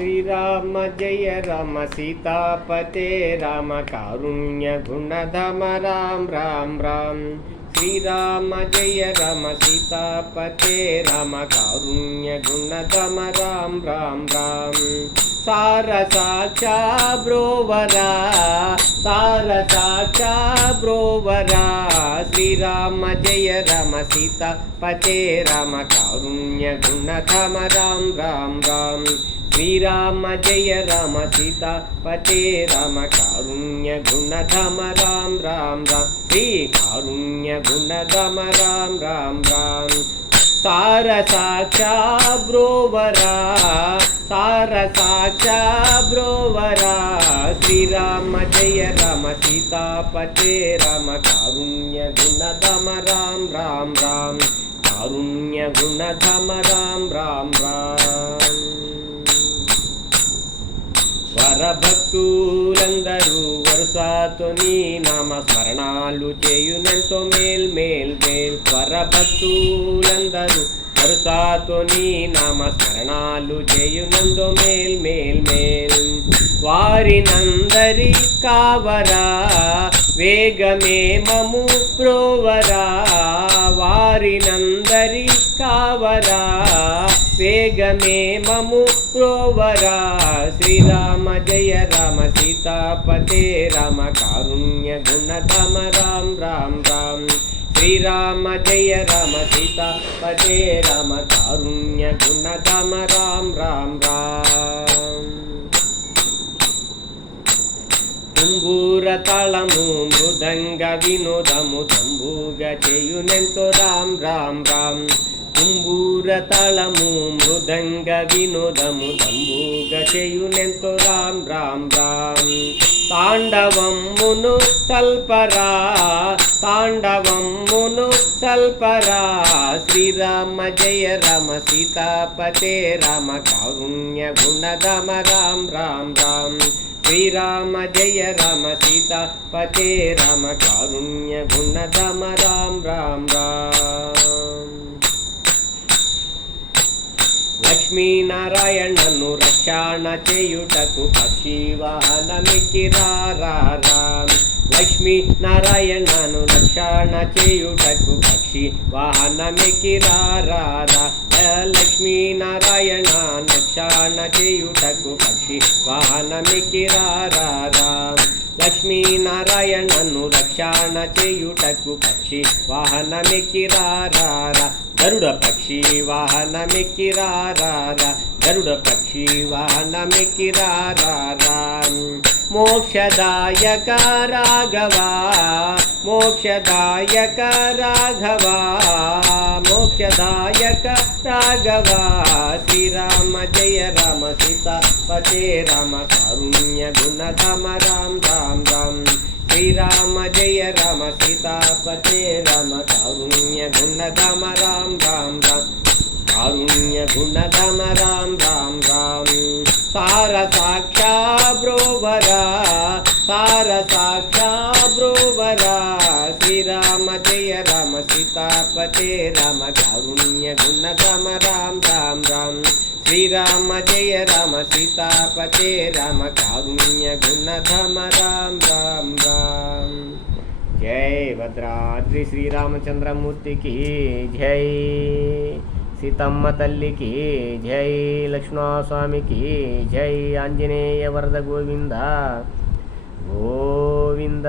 శ్రీరామ జయ రామ సీతాపతే రామ కారుణ్య గుణధమ రామ రామ రామ. శ్రీరామ జయ రామ సీతాపతే రామ కారుణ్య గుణధమ రామ రామ రామ. సార సాక్షా బ్రోవరా సార సాక్షా బ్రోవరా. శ్రీరామ జయ రామ సీతాపతే రామ కారుణ్య గుణధమ రామ రామ రామ. శ్రీరామ జయ రామ సీతాపతే రామ కారుణ్య గుణధమ రామ రామ రామ. శ్రీ కారుణ్య గుణధమ రామ రామ రామ. సార సాక్షా బ్రోవరా సార సాక్షా బ్రోవరా. శ్రీరామ జయ రామ సీతాపతే రామ కారుణ్య గుణధమ రామ రామ రామ. కారుణ్య గుణధమ రామ రామ రామ. వరభక్తులందరూ వరుసతో నీ నామ స్మరణాలు చేయునెంతో మేల్ మేల్ మేల్. వరభక్తులందరూ వరుసతో నీ నామ స్మరణాలు చేయునందో మేల్ మేల్ మేల్. వారినందరి కావరా వేగమే మము ప్రోవరా. వారినందరి కావరా వేగమే మము ప్రోవరా. శ్రీరామ జయ రామ సీతాపతే రామ కారుణ్య గుణధమ రామ రామ రామ. శ్రీరామ జయ రామ సీతాపతే రామ కారుణ్య గుణధమ రామ రామ రామ. తుంబూర తాళము మృదంగ వినోదము తంబూగా చేయునెంతో రామ్ రామ్ రామ్. తుంబూర తాళము మృదంగ వినోదము తంబూగా చేయునెంతో రామ్ రామ్ రామ్. తాండవమ్మును సల్పరా తాండవమ్మును సల్పరా. శ్రీరామ జయ రామ సీతాపతే రామ కారుణ్య గుణధమ రామ రామ రామ. శ్రీరామ జయ రామ సీతాపతే రామ కారుణ్య గుణధమ రామ రామ రామ. లక్ష్మీనారాయణను రక్షణ చేయుటకు పక్షి వాహనమిక్కిరారా. లక్ష్మీనారాయణను రక్షణ చేయుటకు పక్షి వాహనమిక్కిరారా. లక్ష్మీనారాయణ రక్షణ చేయుటకు పక్షి వాహనమిక్కిరారా. లక్ష్మీనారాయణను రక్షణ చేయుటకు పక్షి వాహనమిక్కిరారా. గరుడ పక్షి వాహనమిక్కిరారా. గరుడ పక్షి వాహనమిక్కిరారా. మోక్షదాయక రాఘవా మోక్షదాయక రాఘవా మోక్షదాయక రాఘవా. శ్రీరామ జయ రామ సీతాపతే రామ కారుణ్య గుణధమ రామ రామ రామ. శ్రీరామ జయ రామ సీతాపతే రామ కారుణ్య గుణధమ రామ రామ రామ. కారుణ్య గుణధమ రామ రామ రామ. సార సాక్షా బ్రోవరా సార సాక్షా బ్రోవరా. శ్రీరామ జయ రామ సీతాపతే రామ కారుణ్య గుణధమ రామ రామ రామ. శ్రీరామ జయ రామ సీతాపతే రామ కారుణ్య గుణధమ రామ రామ రామ. జై భద్రాద్రి శ్రీరామచంద్రమూర్తికి జై. సీతమ్మ తల్లికి జై. లక్ష్మణస్వామికి జై. ఆంజనేయ వరద గోవింద గోవింద.